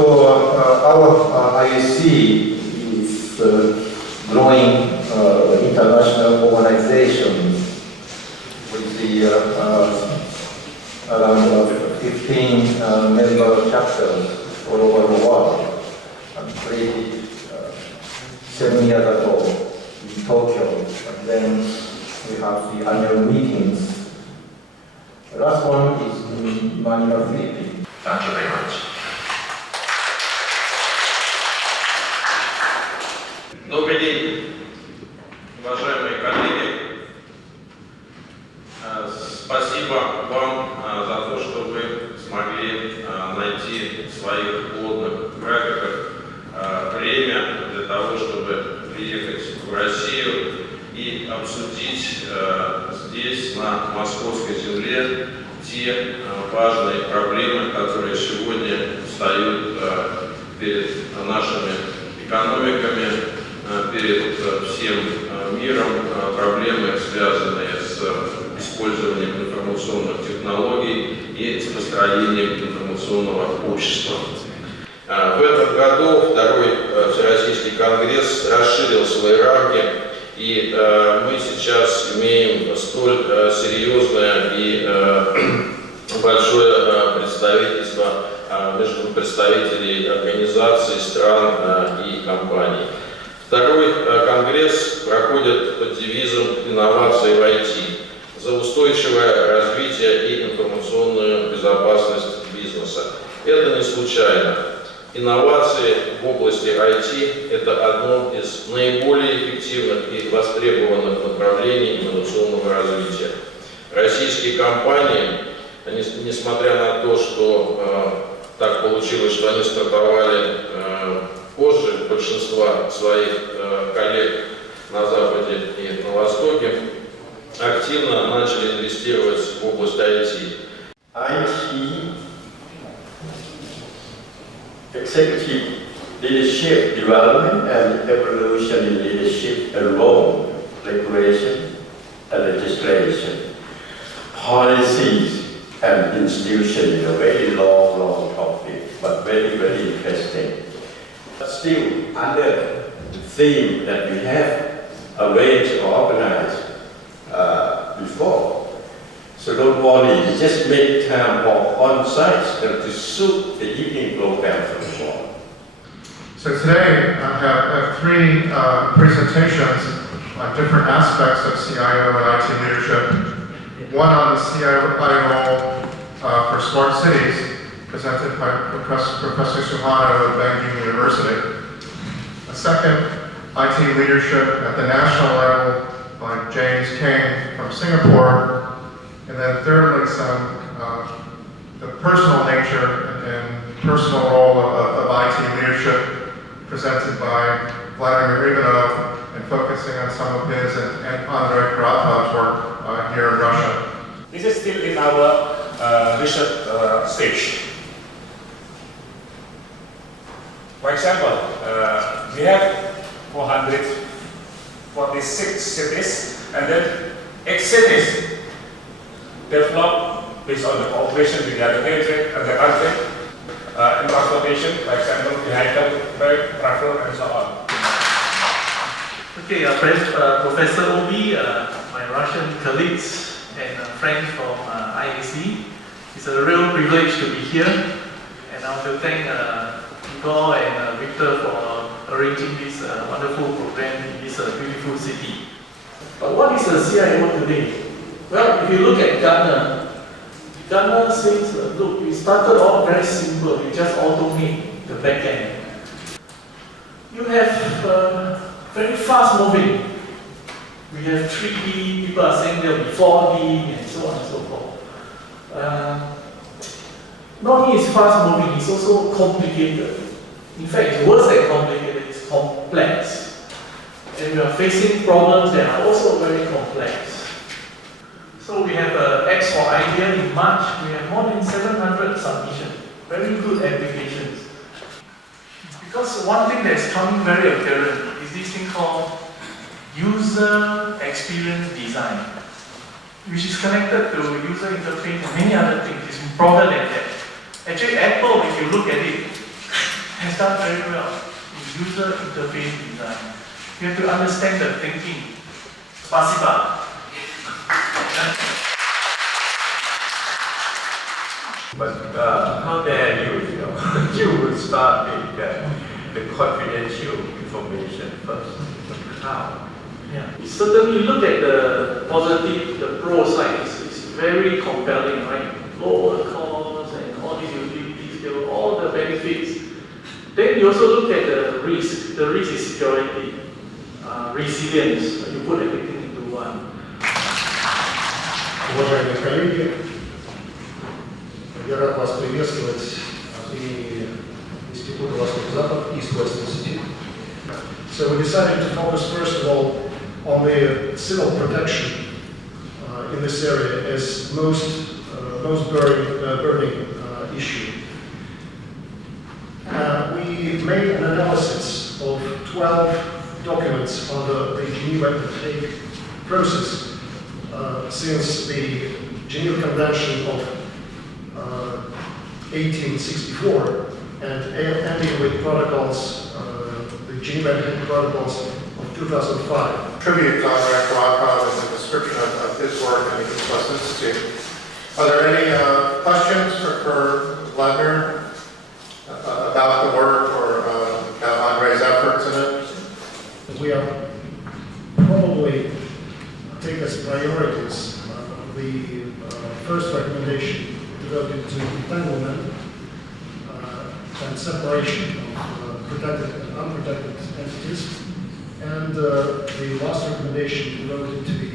So our ISC is growing international organization with the around 15 member chapters all over the world, and created 7 years ago in Tokyo. And then we have the annual meetings. The last one is in Manila, Philippines. Thank you very much. Добрый день, уважаемые коллеги. Спасибо вам за то, что вы смогли найти в своих плотных графиках время для того, чтобы приехать в Россию и обсудить здесь, на московской земле, те важные проблемы, которые сегодня встают перед нашими экономиками, перед всем миром, проблемы, связанные с использованием информационных технологий и с построением информационного общества. В этом году второй Всероссийский конгресс расширил свои рамки, и мы сейчас имеем столь серьезное и большое представительство между представителей организаций, стран и компаний. Второй конгресс проходит под девизом «Инновации в IT» за устойчивое развитие и информационную безопасность бизнеса. Это не случайно. Инновации в области IT – это одно из наиболее эффективных и востребованных направлений инновационного развития. Российские компании, несмотря на то, что так получилось, что они стартовали позже большинства своих коллег на Западе и на Востоке, активно начали инвестировать в область IT. IT executive leadership development and evolution in leadership and role, regulation and legislation, policies and institutions, a very long topic, but very, very interesting. But still, under the theme that we have arranged or organized before. So don't worry, we just make time for on-site to suit the evening program for the morning. So today I have three presentations on different aspects of CIO and IT leadership. One on the CIO role for smart cities, presented by Professor Suhana of Banking University. A second, IT leadership at the national level by James King from Singapore. And then thirdly, the personal nature and personal role of IT leadership presented by Vladimir Ivanov and focusing on some of his and Andrei Karatov's work here in Russia. This is still in our research stage. For example, we have 446 cities, and then 8 cities developed based on the cooperation with the other country and the country in transportation, for example, vehicle, travel, and so on. Okay, Professor Obi, my Russian colleagues and friends from IAC, it's a real privilege to be here, and I want to thank Igor and Victor for arranging this wonderful program in this beautiful city. But what is a CIO today? Well, if you look at Gartner says, look, we started off very simple, we just automate the back end. You have very fast moving. We have 3D, people are saying there will be 4D, and so on and so forth. Not only is fast moving, it's also complicated. In fact, it's worse than complicated, it's complex. And we are facing problems that are also very complex. So we have X for Idea in March, we have more than 700 submissions, very good applications. Because one thing that's coming very apparent is this thing called user experience design, which is connected to user interface and many other things. It's broader than that. Actually, Apple, if you look at it, done very well in user interface design. You have to understand the thinking. Spasiba. But how dare you, you would start with the confidential information first. How? Yeah. Certainly, look at the positive, the pro side. It's very compelling, right? Lower costs and all these utilities, all the benefits. Then you also look at the risk. The risk is security, resilience. You put everything into one. Уважаемые коллеги, я рад вас приветствовать от имени Института Восток-Запад, East West Institute. So we decided to focus first of all on the civil protection in this area as most burning issue. We made an analysis of 12 documents under the Geneva and Hague process since the Geneva Convention of 1864 and ending with protocols, the Geneva and Hague protocols of 2005. Tribute to Andre Kolakov is a description of his work in the East West Institute. Are there any questions for Vladimir about the work or about Andre's efforts in it? We are probably take as priorities the first recommendation devoted to entanglement and separation of protected and unprotected entities, and the last recommendation devoted to the